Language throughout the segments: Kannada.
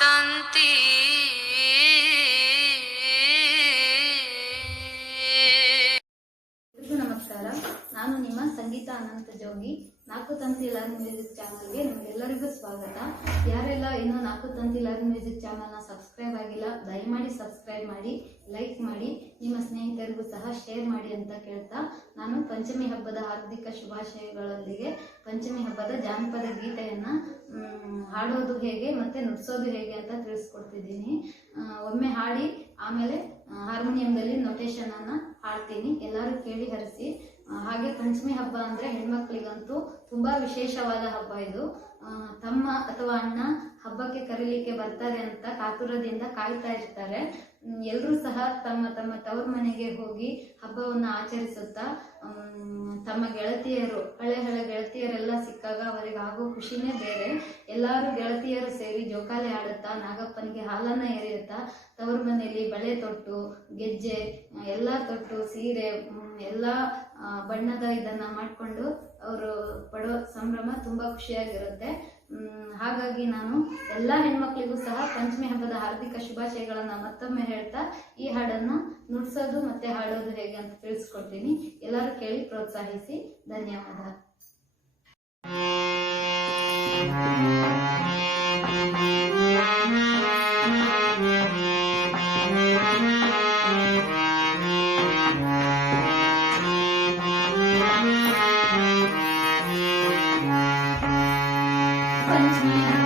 ತಂತಿ. ನಮಸ್ಕಾರ. ನಾನು ನಿಮ್ಮ ಸಂಗೀತ ಅನಂತ ಜೋಗಿ. ನಾಲ್ಕು ತಂತಿ ಲರ್ನ್ ಮ್ಯೂಸಿಕ್ ಚಾನಲ್ಗೆ ನಿಮಗೆಲ್ಲರಿಗೂ ಸ್ವಾಗತ. ಯಾರೆಲ್ಲ ಇನ್ನೂ ನಾಲ್ಕು ತಂತಿ ಲರ್ನ್ ಮ್ಯೂಸಿಕ್ ಚಾನಲ್ನ ಸಬ್ಸ್ಕ್ರೈಬ್ ಆಗಿಲ್ಲ, ದಯಮಾಡಿ ಸಬ್ಸ್ಕ್ರೈಬ್ ಮಾಡಿ. ಲೈಕ್ ಮಾಡಿ, ನಿಮ್ಮ ಸ್ನೇಹಿತರಿಗೂ ಸಹ ಶೇರ್ ಮಾಡಿ ಅಂತ ಕೇಳ್ತಾ ನಾನು ಪಂಚಮಿ ಹಬ್ಬದ ಹಾರ್ದಿಕ ಶುಭಾಶಯಗಳೊಂದಿಗೆ ಪಂಚಮಿ ಹಬ್ಬದ ಜಾನಪದ ಗೀತೆಯನ್ನ ಹಾಡೋದು ಹೇಗೆ ಮತ್ತೆ ನುಡಿಸೋದು ಹೇಗೆ ಅಂತ ತಿಳಿಸ್ಕೊಡ್ತಿದ್ದೀನಿ. ಒಮ್ಮೆ ಹಾಡಿ, ಆಮೇಲೆ ಹಾರ್ಮೋನಿಯಂದಲ್ಲಿ ನೊಟೇಶನ್ ಅನ್ನ ಹಾಡ್ತೀನಿ. ಎಲ್ಲರೂ ಕೇಳಿ ಹರಿಸಿ. ಹಾಗೆ ಪಂಚಮಿ ಹಬ್ಬ ಅಂದ್ರೆ ಹೆಣ್ಮಕ್ಳಿಗಂತೂ ತುಂಬಾ ವಿಶೇಷವಾದ ಹಬ್ಬ ಇದು. ತಮ್ಮ ಅಥವಾ ಅಣ್ಣ ಹಬ್ಬಕ್ಕೆ ಕರೀಲಿಕ್ಕೆ ಬರ್ತಾರೆ ಅಂತ ಕಾತುರದಿಂದ ಕಾಯ್ತಾ ಇರ್ತಾರೆ. ಎಲ್ಲರೂ ಸಹ ತಮ್ಮ ತಮ್ಮ ತವರು ಮನೆಗೆ ಹೋಗಿ ಹಬ್ಬವನ್ನ ಆಚರಿಸುತ್ತಾ ತಮ್ಮ ಗೆಳತಿಯರು, ಹಳೆ ಹಳೆ ಗೆಳತಿಯರೆಲ್ಲ ಸಿಕ್ಕಾಗ ಅವರಿಗೆ ಆಗೋ ಖುಷಿನೇ ಬೇರೆ. ಎಲ್ಲರೂ ಗೆಳತಿಯರು ಸೇರಿ ಜೋಕಾಲಿ ಆಡುತ್ತಾ, ನಾಗಪ್ಪನಿಗೆ ಹಾಲನ್ನ ಎರೆಯುತ್ತಾ, ತವರು ಮನೆಯಲ್ಲಿ ಬಳೆ ತೊಟ್ಟು, ಗೆಜ್ಜೆ, ಎಲ್ಲ ತೊಟ್ಟು, ಸೀರೆ ಎಲ್ಲ ಬಣ್ಣದ ಇದನ್ನ ಮಾಡಿಕೊಂಡು ಅವರು ಪಡೋ ಸಂಭ್ರಮ ತುಂಬಾ ಖುಷಿಯಾಗಿರುತ್ತೆ. ಹಾಗಾಗಿ ನಾನು ಎಲ್ಲ ಹೆಣ್ಮಕ್ಳಿಗೂ ಸಹ ಪಂಚಮಿ ಹಬ್ಬದ ಹಾರ್ದಿಕ ಶುಭಾಶಯಗಳನ್ನ ಮತ್ತೊಮ್ಮೆ ಹೇಳ್ತಾ ಈ ಹಾಡನ್ನ ನುಡ್ಸೋದು ಮತ್ತೆ ಹಾಡೋದು ಹೇಗೆ ಅಂತ ತಿಳಿಸ್ಕೊಡ್ತೀನಿ. ಎಲ್ಲರೂ ಕೇಳಿ ಪ್ರೋತ್ಸಾಹಿಸಿ. ಧನ್ಯವಾದ. ಹಬ್ಬ ಪಂಚಮಿ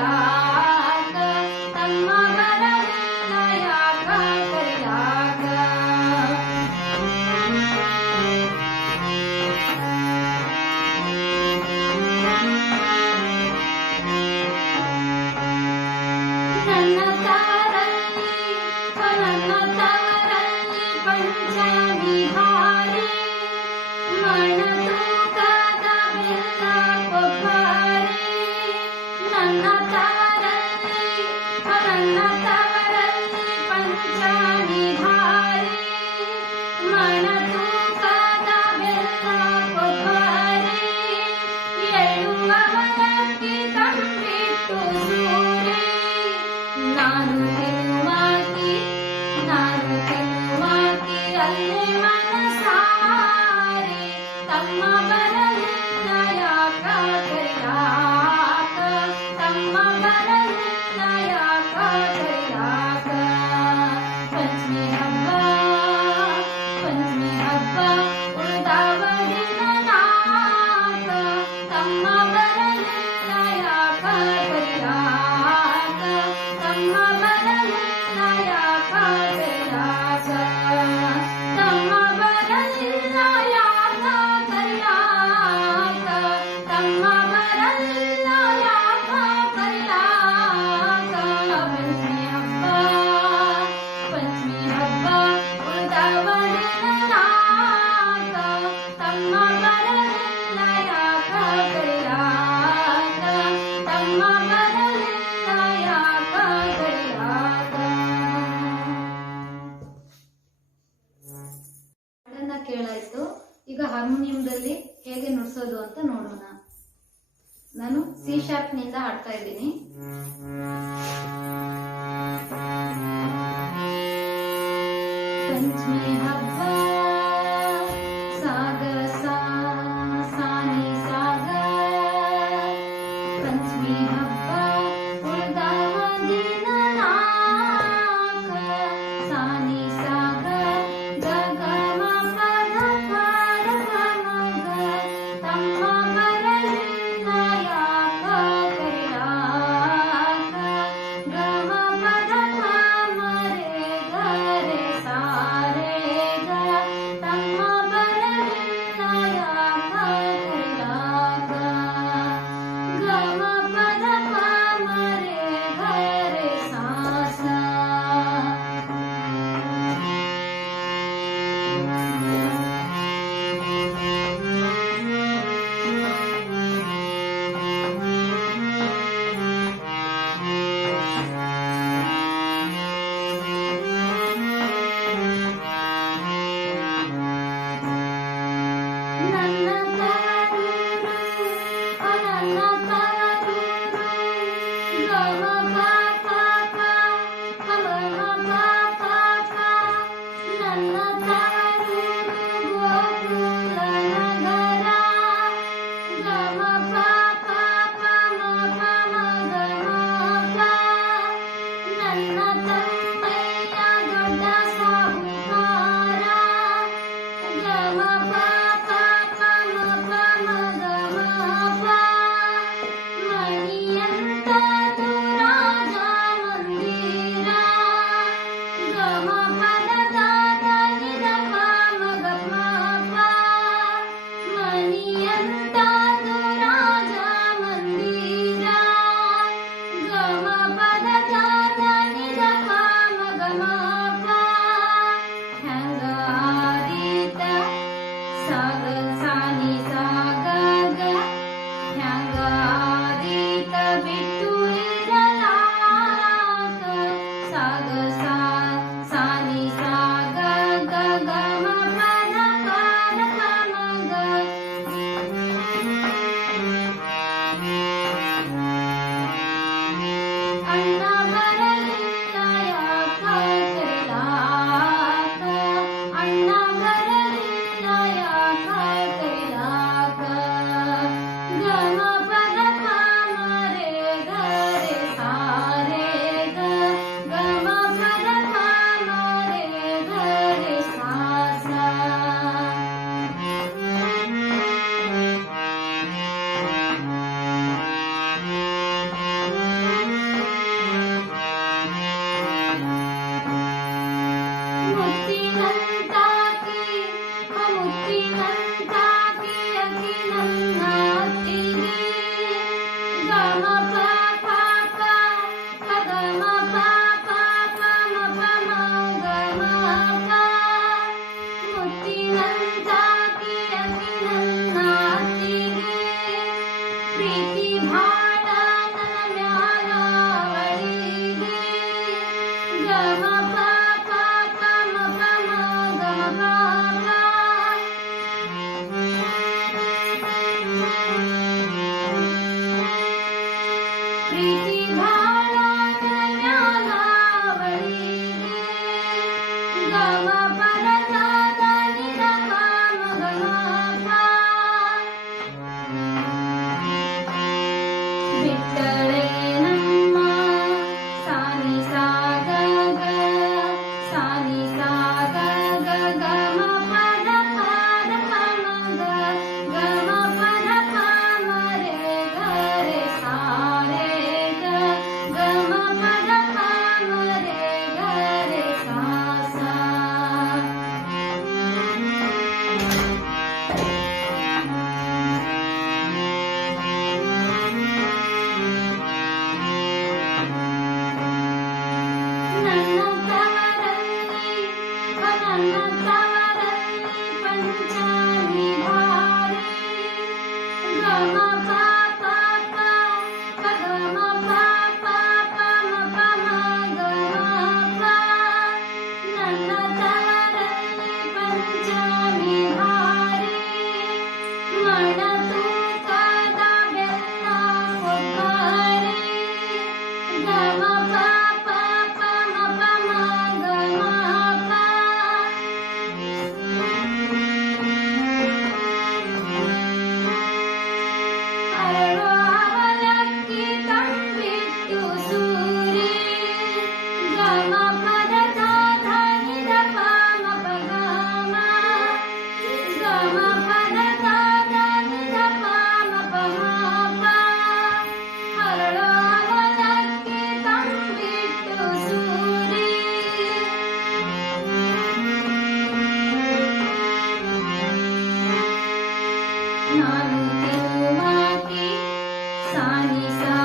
Yeah. Thank you. ಶಾರ್ಪ್ನಿಂದ ಹಾಡ್ತಾ ಇದ್ದೀನಿ. விட்டளை सि सा